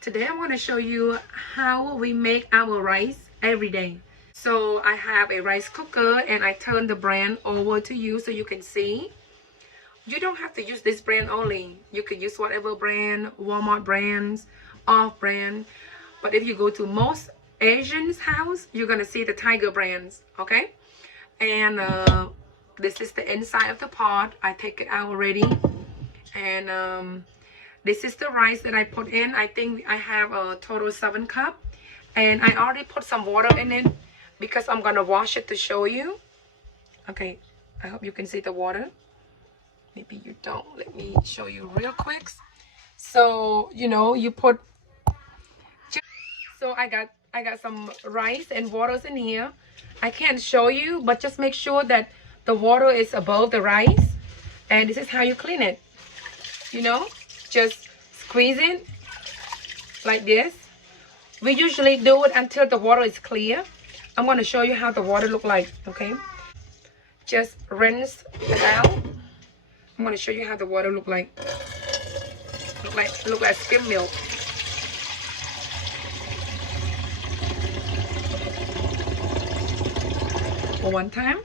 Today I want to show you how we make our rice every day. So I have a rice cooker and I turn the brand over to you so you can see. You don't have to use this brand only. You can use whatever brand, Walmart brands, off brand. But if you go to most Asians' house, you're gonna see the Tiger brands, okay? And this is the inside of the pot. I take it out already. And this is the rice that I put in. I think I have a total 7 cup. And I already put some water in it because I'm gonna wash it to show you. Okay, I hope you can see the water. Maybe you don't. Let me show you real quick. So, you know, you put, so I got some rice and waters in here. I can't show you, but just make sure that the water is above the rice. And this is how you clean it. You know, just squeeze it like this. We usually do it until the water is clear. I'm going to show you how the water look like, okay? Just rinse it out. I'm going to show you how the water look like. Look like skim milk. For one time.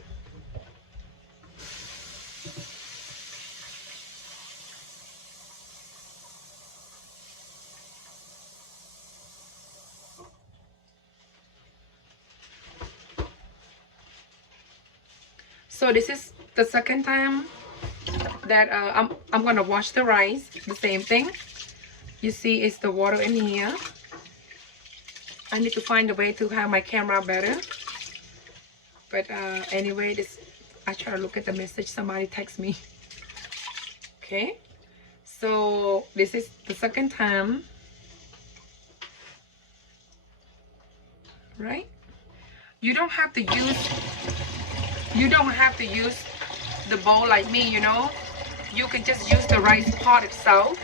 So this is the second time that I'm gonna wash the rice. The same thing. You see, it's the water in here. I need to find a way to have my camera better. But anyway, this I try to look at the message somebody text me. Okay, so this is the second time, right? You don't have to use the bowl like me, you know. You can just use the rice pot itself.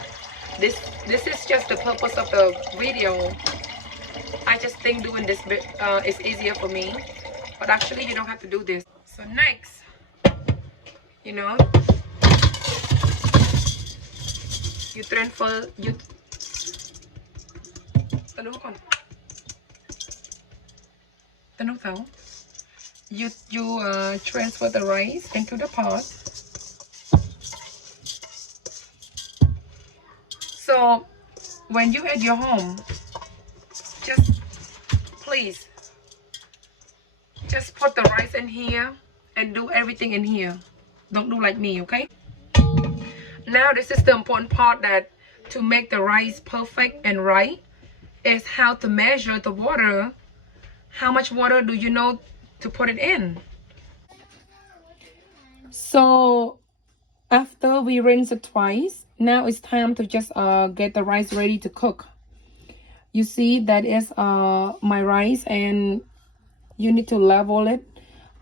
This is just the purpose of the video. I just think doing this bit is easier for me, but actually you don't have to do this. So next, you know, you transfer you transfer the rice into the pot. So when you at your home, just please just put the rice in here and do everything in here. Don't do like me, okay? Now this is the important part, that to make the rice perfect and right is how to measure the water. How much water do you know to put it in? So after we rinse it twice, now it's time to just get the rice ready to cook. You see, that is my rice, and you need to level it.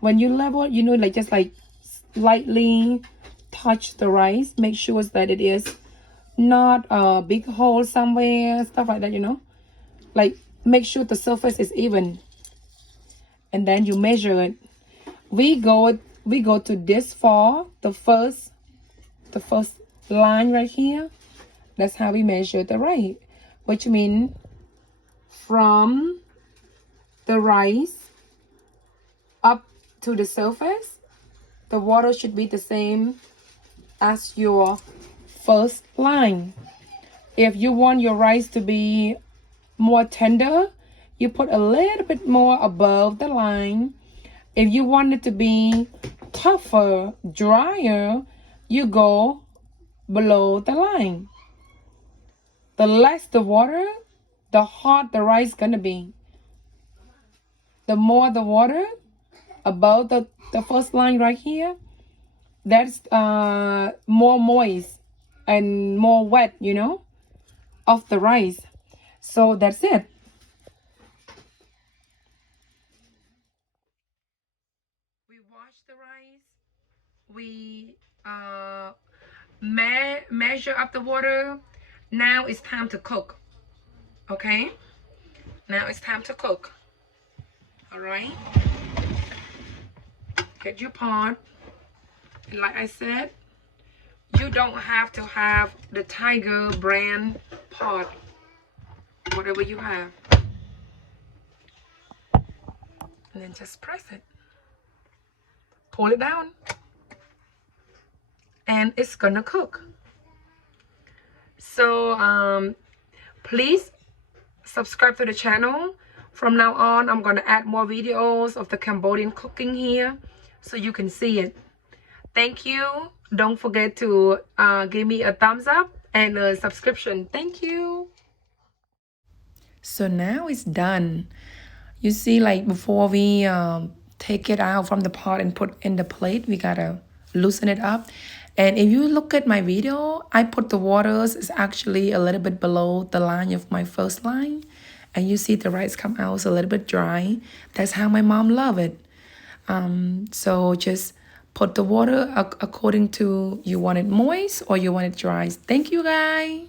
When you level it, you know, like just like lightly touch the rice. Make sure that it is not a big hole somewhere, stuff like that, you know. Like make sure the surface is even, and then you measure it. We go to this far, the first line right here. That's how we measure the rice, which means from the rice up to the surface, the water should be the same as your first line. If you want your rice to be more tender, you put a little bit more above the line. If you want it to be tougher, drier, you go below the line. The less the water, the hot the rice gonna be. The more the water above the first line right here, that's more moist and more wet, you know, of the rice. So that's it. We wash the rice. We measure up the water. Now it's time to cook. Okay, now it's time to cook. All right, get your pot. And like I said, you don't have to have the Tiger brand pot. whatever you have. And then just press it. Pull it down. And it's gonna cook. So please subscribe to the channel. From now on, I'm gonna add more videos of the Cambodian cooking here so you can see it. Thank you. Don't forget to give me a thumbs up and a subscription. Thank you. So now it's done. You see, like before we take it out from the pot and put in the plate, we gotta loosen it up. And if you look at my video, I put the waters is actually a little bit below the line of my first line. And you see the rice come out a little bit dry. That's how my mom love it. So just put the water according to you want it moist or you want it dry. Thank you, guys.